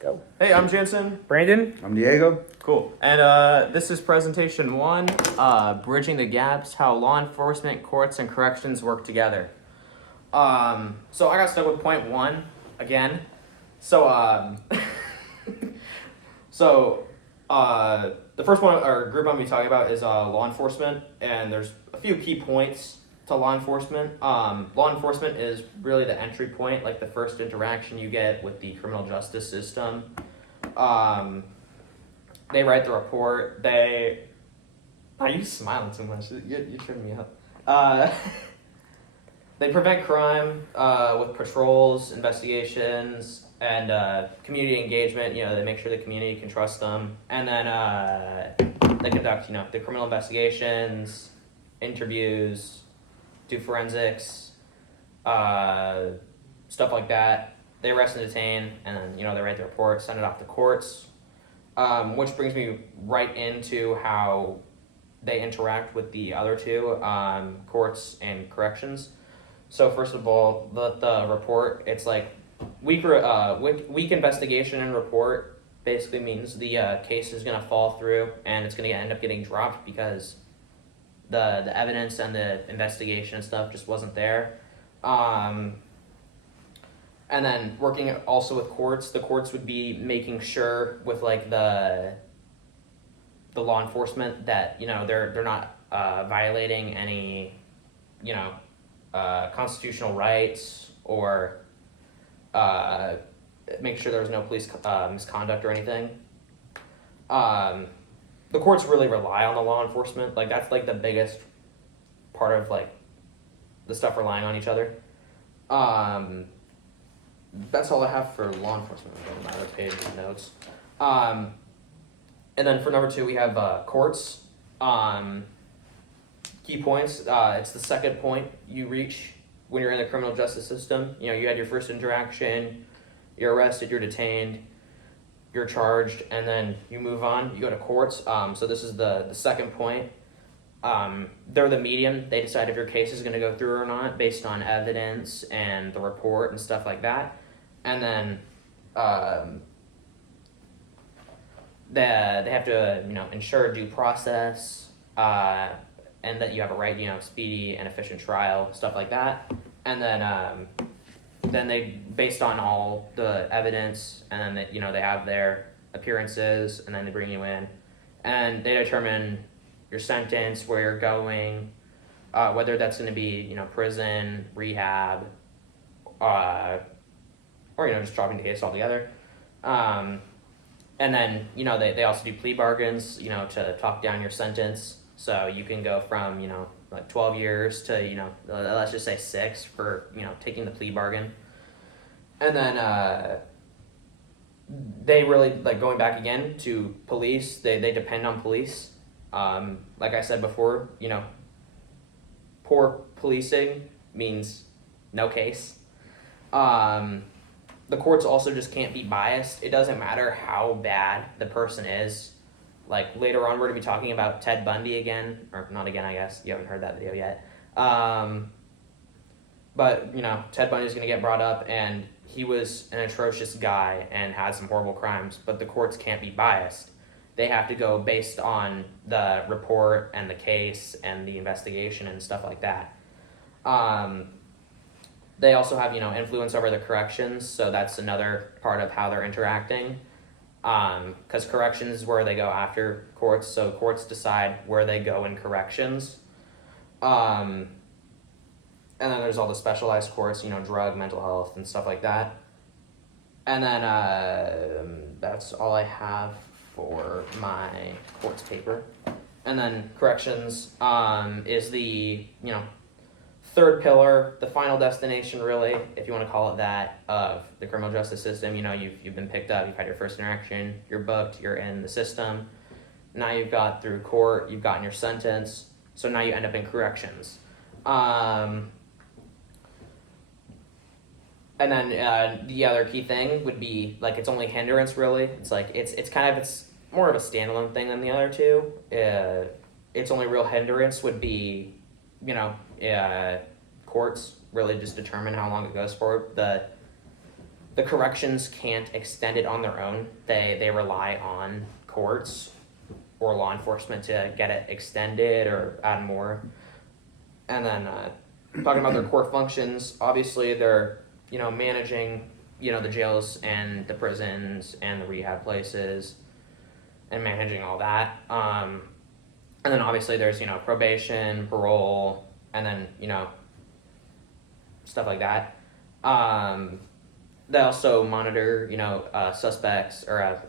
Go. Hey, I'm Jansen. Brandon? I'm Diego. Cool. And this is presentation 1, Bridging the Gaps, How Law Enforcement, Courts, and Corrections Work Together. So I got stuck with point 1 again. So, the first one, or group I'm going to be talking about is law enforcement, and there's a few key points to law enforcement. Law enforcement is really the entry point, like the first interaction you get with the criminal justice system. They write the report. Are you smiling too much? You're tripping me up. They prevent crime with patrols, investigations, and community engagement. You know, they make sure the community can trust them, and then they conduct, the criminal investigations, interviews, do forensics, stuff like that. They arrest and detain, and then they write the report, send it off to courts. Which brings me right into how they interact with the other two, courts and corrections. So first of all, the report, it's like weak investigation and report basically means the case is going to fall through and it's going to end up getting dropped because the evidence and the investigation and stuff just wasn't there. And then working also with courts, the courts would be making sure with like the law enforcement that they're not violating any constitutional rights or make sure there was no police misconduct or anything. The courts really rely on the law enforcement. Like that's like the biggest part of like the stuff relying on each other. That's all I have for law enforcement. I'll go to my other page of notes. And then for number 2, we have courts. Key points. It's the second point you reach when you're in the criminal justice system. You had your first interaction, you're arrested, you're detained, you're charged, and then you move on. You go to courts. So this is the second point. They're the medium. They decide if your case is going to go through or not based on evidence and the report and stuff like that. And then they have to ensure due process and that you have a right speedy and efficient trial, stuff like that. And then they, based on all the evidence, and then they have their appearances, and then they bring you in, and they determine your sentence, where you're going, whether that's going to be prison, rehab, or just dropping the case altogether. And then they also do plea bargains to talk down your sentence, so you can go from like 12 years to let's just say 6 for taking the plea bargain. And then they really, like, going back again to police, they depend on police. Like I said before, poor policing means no case. The courts also just can't be biased. It doesn't matter how bad the person is. Like, later on, we're going to be talking about Ted Bundy again. Or not again, I guess. You haven't heard that video yet. But, Ted Bundy is going to get brought up, and he was an atrocious guy and had some horrible crimes. But the courts can't be biased. They have to go based on the report and the case and the investigation and stuff like that. They also have, influence over the corrections, so that's another part of how they're interacting. Because corrections is where they go after courts, so courts decide where they go in corrections. And then there's all the specialized courts, drug, mental health, and stuff like that. And then that's all I have for my courts paper. And then corrections is the, third pillar, the final destination, really, if you want to call it that, of the criminal justice system. You've been picked up, you've had your first interaction, you're booked, you're in the system. Now you've got through court, you've gotten your sentence, so now you end up in corrections. And then the other key thing would be, like, it's only hindrance, really. It's like, it's more of a standalone thing than the other two. Its only real hindrance would be, courts really just determine how long it goes for. The the corrections can't extend it on their own. They rely on courts or law enforcement to get it extended or add more. And then talking about their core functions, obviously they're managing the jails and the prisons and the rehab places and managing all that. And then obviously there's probation, parole, and then stuff like that. They also monitor suspects or I don't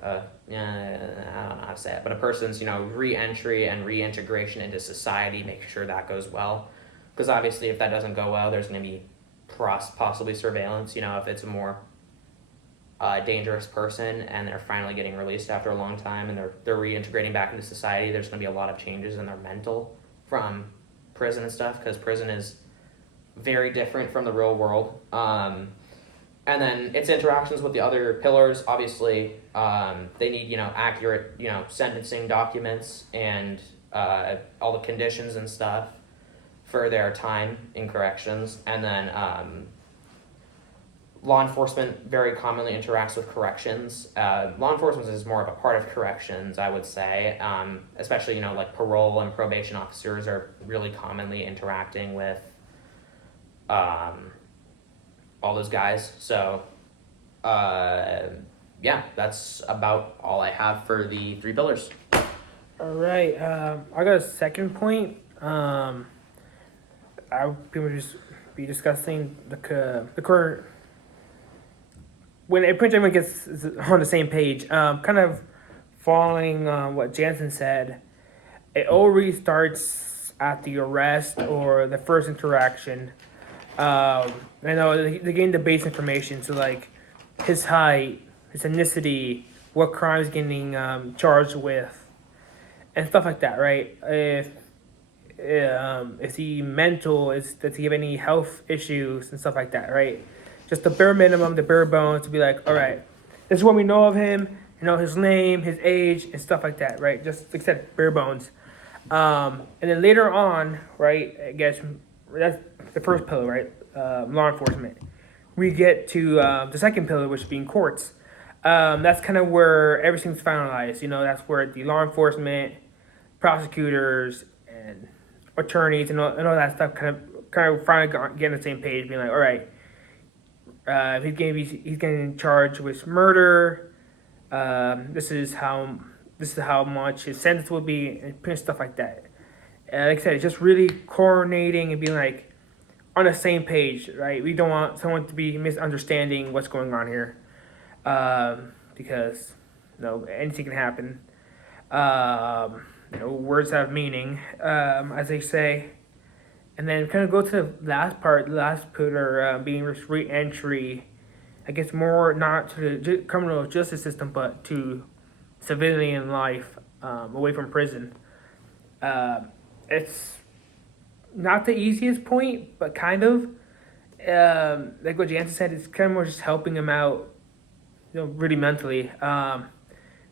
know how to say it, but a person's re-entry and reintegration into society, making sure that goes well. Because obviously, if that doesn't go well, there's going to be possibly surveillance. If it's a more dangerous person and they're finally getting released after a long time and they're reintegrating back into society, there's going to be a lot of changes in their mental from prison and stuff, because prison is very different from the real world. And then its interactions with the other pillars, obviously, they need accurate sentencing documents and all the conditions and stuff for their time in corrections. And then law enforcement very commonly interacts with corrections. Law enforcement is more of a part of corrections, I would say, especially like parole and probation officers are really commonly interacting with all those guys. So yeah, that's about all I have for the 3 pillars. All right, I got a second point. I'll pretty much just be discussing the current, when pretty much everyone gets on the same page, kind of following what Jansen said. It already starts at the arrest or the first interaction. I know they gain the base information, so like his height, his ethnicity, what crimes getting charged with, and stuff like that, right? Is he mental? Does he have any health issues and stuff like that, right? Just the bare minimum, the bare bones to be like, all right, this is what we know of him, his name, his age, and stuff like that, right? Just like I said, bare bones. And then later on, right, I guess that's the first pillar, right? Law enforcement. We get to the second pillar, which being courts. That's kind of where everything's finalized. That's where the law enforcement, prosecutors, and attorneys and all that stuff kind of finally get on the same page, being like, all right, he's getting charged with murder. This is how much his sentence will be, and stuff like that. Like I said, it's just really coordinating and being like on the same page, right? We don't want someone to be misunderstanding what's going on here, because anything can happen. Words have meaning, as they say. And then kind of go to the last part, the last pillar, being re-entry, I guess more not to the criminal justice system, but to civilian life, away from prison. It's not the easiest point, but kind of. Like what Jansen said, it's kind of more just helping them out, really mentally.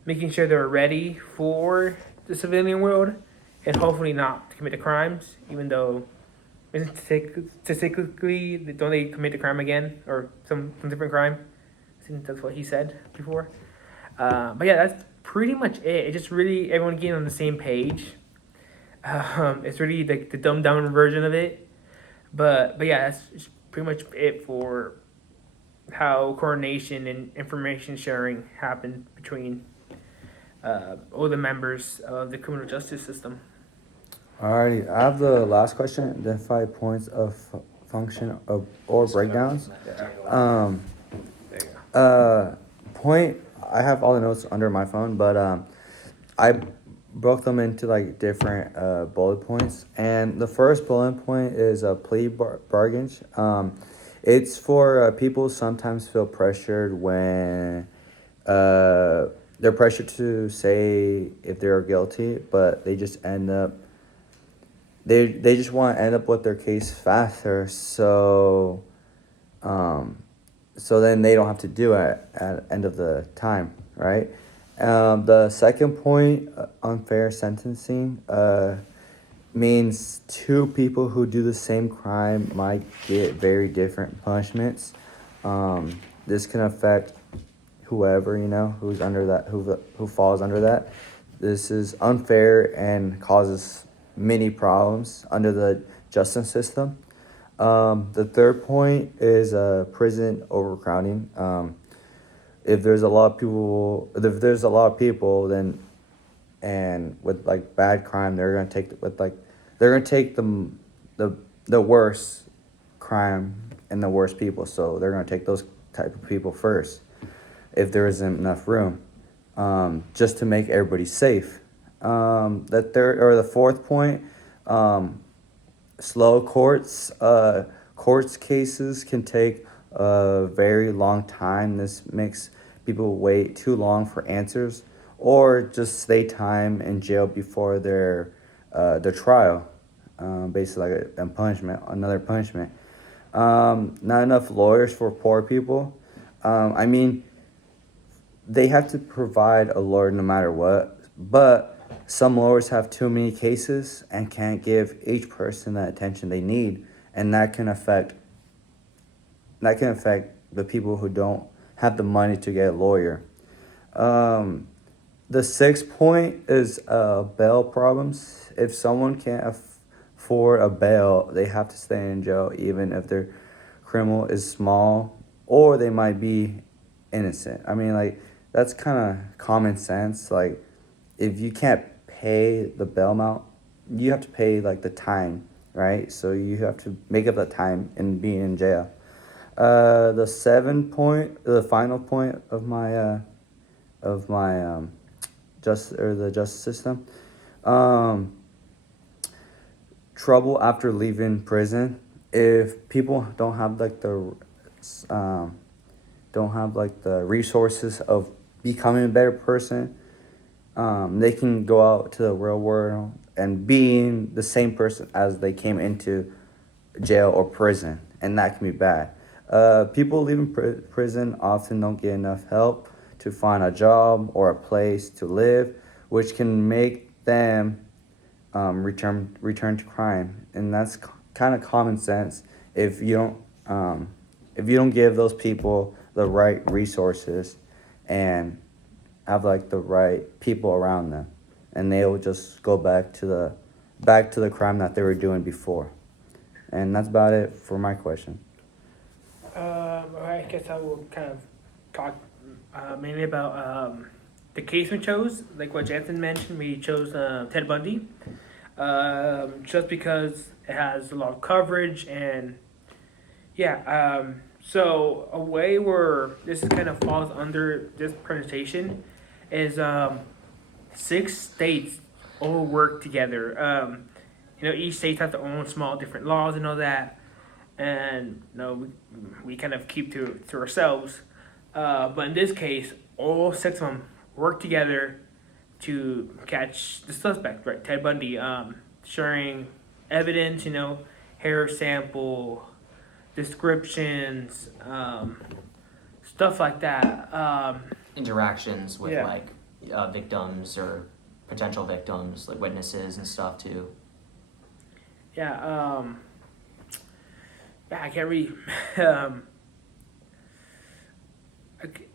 Making sure they're ready for the civilian world and hopefully not to commit the crimes, even though statistically, don't they commit the crime again or some different crime? I think that's what he said before. But yeah, that's pretty much it. It's just really everyone getting on the same page. It's really the dumbed down version of it. But yeah, that's just pretty much it for how coordination and information sharing happen between all the members of the criminal justice system. Alrighty, I have the last question. Identify points of function of or breakdowns. Point. I have all the notes under my phone, but I broke them into like different bullet points. And the first bullet point is a plea bargains. It's for people who sometimes feel pressured when they're pressured to say if they're guilty, but they just end up. They just want to end up with their case faster, so then they don't have to do it at end of the time, right? The second point, unfair sentencing, means 2 people who do the same crime might get very different punishments. this can affect whoever, who's under that, who falls under that. This is unfair and causes many problems under the justice system. The third point is prison overcrowding. If there's a lot of people, then and with like bad crime, they're gonna take the worst crime and the worst people. So they're gonna take those type of people first if there isn't enough room, just to make everybody safe. The fourth point, slow courts. Courts cases can take a very long time. This makes people wait too long for answers, or just stay time in jail before their trial. Basically like a punishment, another punishment. Not enough lawyers for poor people. I mean, they have to provide a lawyer no matter what, but some lawyers have too many cases and can't give each person the attention they need, and that can affect the people who don't have the money to get a lawyer. The sixth point is bail problems. If someone can't afford a bail, they have to stay in jail even if their criminal is small or they might be innocent. I mean, like, that's kind of common sense. Like, if you can't pay the bail amount, you have to pay like the time, right? So you have to make up that time and be in jail. The final point of my the justice system, trouble after leaving prison. If people don't have like the resources of becoming a better person, they can go out to the real world and being the same person as they came into jail or prison, and that can be bad. People leaving prison often don't get enough help to find a job or a place to live, which can make them return to crime, and that's kind of common sense. If you don't give those people the right resources and have like the right people around them, and they will just go back to the crime that they were doing before. And that's about it for my question. I guess I will kind of talk mainly about the case we chose. Like what Jansen mentioned, we chose Ted Bundy just because it has a lot of coverage and yeah. So a way where this is kind of falls under this presentation is 6 states all work together. Each state has their own small different laws and all that, and we kind of keep to ourselves. But in this case, all 6 of them work together to catch the suspect, right? Ted Bundy, sharing evidence, hair sample, descriptions, stuff like that. Interactions with Yeah. victims or potential victims, like witnesses and stuff too. Yeah, I can't read.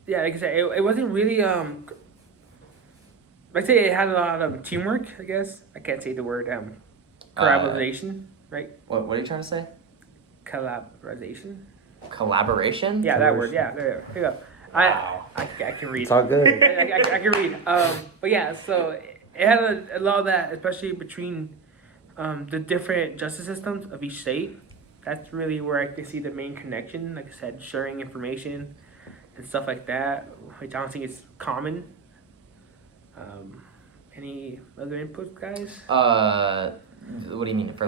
Like I said, it wasn't really. I'd say it had a lot of teamwork. I guess I can't say the word collaboration, right? What are you trying to say? Collaboration. Collaboration? Yeah, that word. Yeah, there you go. Wow. I can read. It's all good. I can read. But yeah, so it had a lot of that, especially between the different justice systems of each state. That's really where I can see the main connection. Like I said, sharing information and stuff like that, which I don't think is common. Any other inputs, guys? What do you mean? For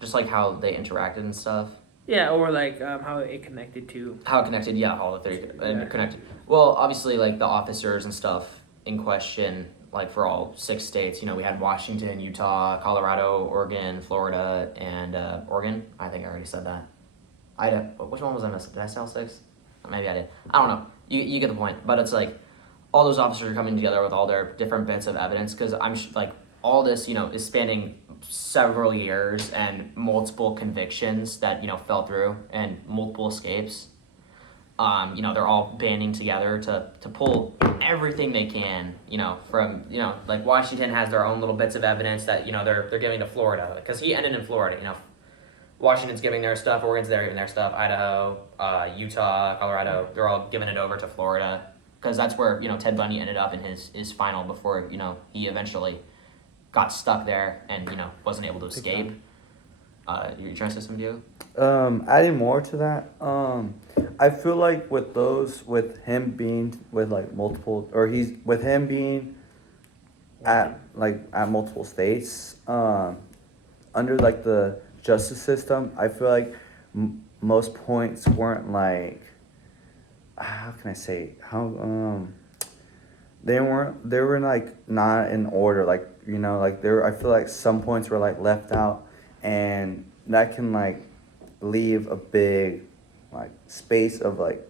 just like how they interacted and stuff? Yeah, or like how it connected to. How it connected, yeah, all the 3 Yeah. connected. Well, obviously, like the officers and stuff in question, like for all 6 states, we had Washington, Utah, Colorado, Oregon, Florida, and Oregon. I think I already said that. Which one was I missing? Did I say all 6? Maybe I did. I don't know. You get the point. But it's like all those officers are coming together with all their different bits of evidence because all this, is spanning several years and multiple convictions that, fell through and multiple escapes. You know, they're all banding together to pull everything they can, you know, from, you know, like Washington has their own little bits of evidence that, you know, they're giving to Florida, because he ended in Florida, you know. Washington's giving their stuff, Oregon's there giving their stuff, Idaho, Utah, Colorado, they're all giving it over to Florida, because that's where, you know, Ted Bundy ended up in his final before, you know, he eventually got stuck there and, you know, wasn't able to escape. You trying to say something, Diego? Adding more to that, I feel like with him being with like multiple, or he's with him being at multiple states, under like the justice system, I feel like most points weren't like, how can I say, they were like not in order, like, you know, like I feel like some points were like left out, and that can like leave a big like space of like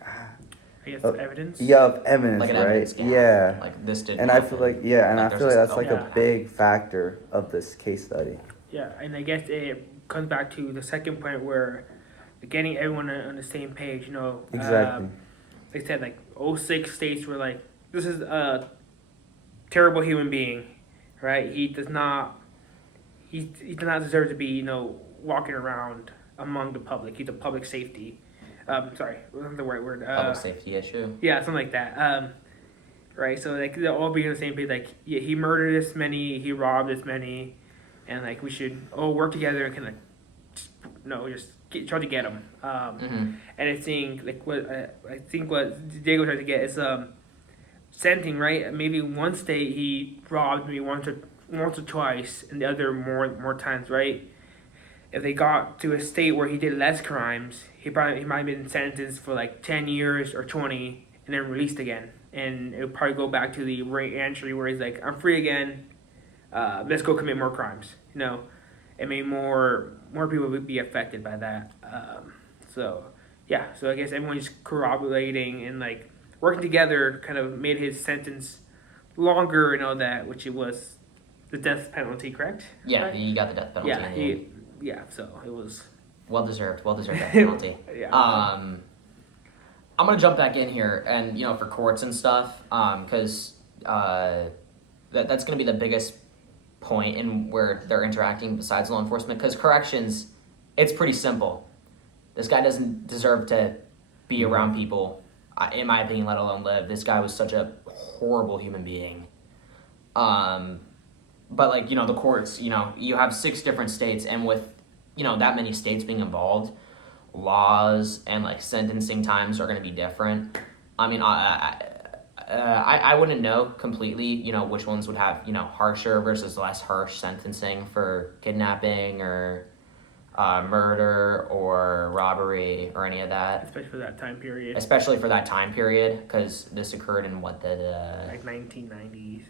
I guess of evidence. of evidence, Like an right? evidence gap. Yeah. Like this didn't And I happen. feel like I there's feel like this that's like element. a big factor of this case study. Yeah, and I guess it comes back to the second point where getting everyone on the same page. You know, Exactly. like I said, like 06 states were like, this is a terrible human being, right? He does not deserve to be, you know, walking around among the public. He's a public safety. Sorry, wasn't the right word. Public safety issue. Yeah, something like that. Right, so like they'll all be on the same page. Like, yeah, he murdered this many, he robbed this many, and like we should all work together and kind of, just try to get him. And I think like what Diego tried to get is sentencing, right? Maybe one state he robbed maybe once or twice, and the other more times, right? If they got to a state where he did less crimes, he might have been sentenced for like 10 years or 20, and then released again. And it would probably go back to the re-entry where he's like, I'm free again. Let's go commit more crimes. You know, and maybe more people would be affected by that. So I guess everyone's corroborating and like working together kind of made his sentence longer and all that, which it was the death penalty, correct? Yeah, Right? you got the death penalty. Yeah, in the end. so it was. Well deserved death penalty. Yeah. I'm gonna jump back in here, and you know, for courts and stuff, because that's gonna be the biggest point in where they're interacting besides law enforcement. Because corrections, it's pretty simple. This guy doesn't deserve to be around people, in my opinion, let alone live. This guy was such a horrible human being. But like, you know, the courts, you know, you have 6 different states, and with, you know, that many states being involved, laws and like sentencing times are going to be different. I mean, I wouldn't know completely, you know, which ones would have, you know, harsher versus less harsh sentencing for kidnapping or murder or robbery or any of that. Especially for that time period. Especially for that time period, because this occurred in what, the Like 1990s.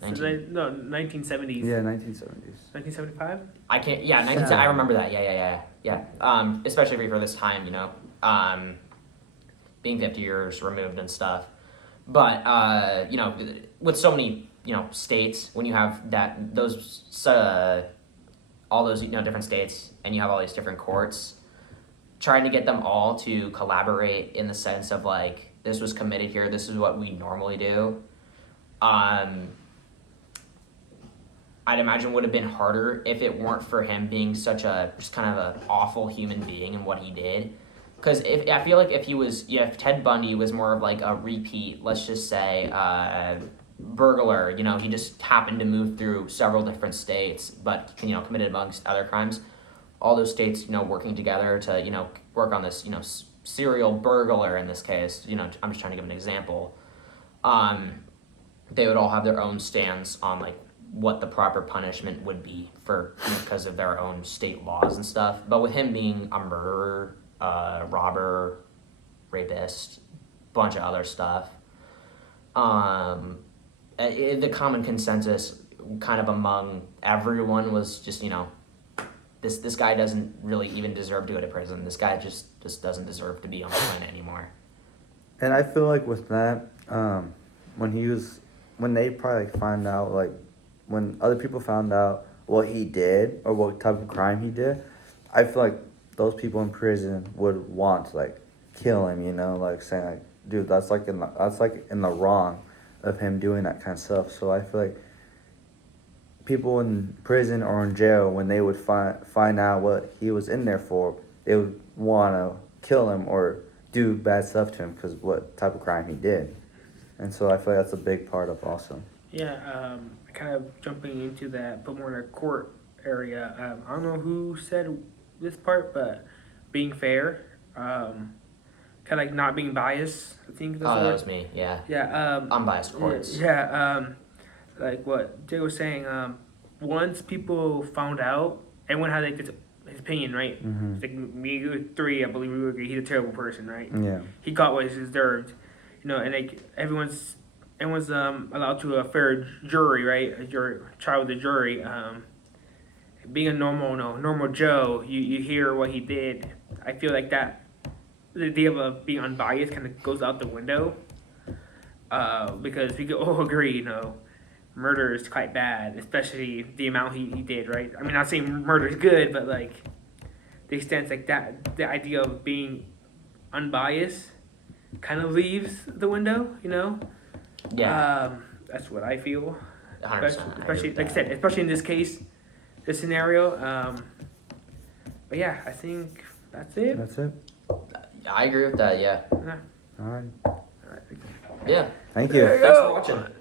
1970s. Yeah, 1970s. 1975? I can't. Yeah, 19. I remember that. Yeah. Especially for this time, you know, being 50 years removed and stuff. But you know, with so many, you know, states, when you have all those, you know, different states, and you have all these different courts, trying to get them all to collaborate in the sense of like, this was committed here. This is what we normally do. I'd imagine would have been harder if it weren't for him being such a just kind of an awful human being and what he did. Because I feel like if Ted Bundy was more of like a repeat, let's just say, burglar, you know, he just happened to move through several different states, but, you know, committed amongst other crimes. All those states, you know, working together to, you know, work on this, you know, serial burglar in this case, you know, I'm just trying to give an example. They would all have their own stance on like what the proper punishment would be for, you know, because of their own state laws and stuff. But with him being a murderer, robber, rapist, bunch of other stuff, the common consensus kind of among everyone was just, you know, this guy doesn't really even deserve to go to prison. This guy just doesn't deserve to be on the planet anymore. And I feel like with that, when they probably like find out, like when other people found out what he did or what type of crime he did, I feel like those people in prison would want to like kill him. You know, like saying like, dude, that's like in the wrong of him doing that kind of stuff. So I feel like people in prison or in jail, when they would find out what he was in there for, they would want to kill him or do bad stuff to him because what type of crime he did. And so I feel like that's a big part of also. Yeah, kind of jumping into that, but more in a court area. I don't know who said this part, but being fair, kind of like not being biased. I think that's Oh, the that word. was me. Yeah. Yeah. Unbiased courts. Yeah. Like what Jay was saying. Once people found out, everyone had like his opinion, right? Mm-hmm. It's like me with three, I believe we would agree he's a terrible person, right? Yeah. He got what he deserved, you know, and like everyone's allowed to a fair jury, right? A jury, trial with the jury. Being a normal Joe, you hear what he did. I feel like that the idea of being unbiased kind of goes out the window. Because we could all agree, you know, murder is quite bad, especially the amount he did, right? I mean, not saying murder is good, but like the extent like that, the idea of being unbiased kind of leaves the window, you know? Yeah. That's what I feel. 100%. Especially like I said, especially in this case, this scenario. But yeah, I think that's it. That's it. I agree with that. Yeah. Yeah. All right. All right. Yeah. Thank you. There you Thanks go. for watching.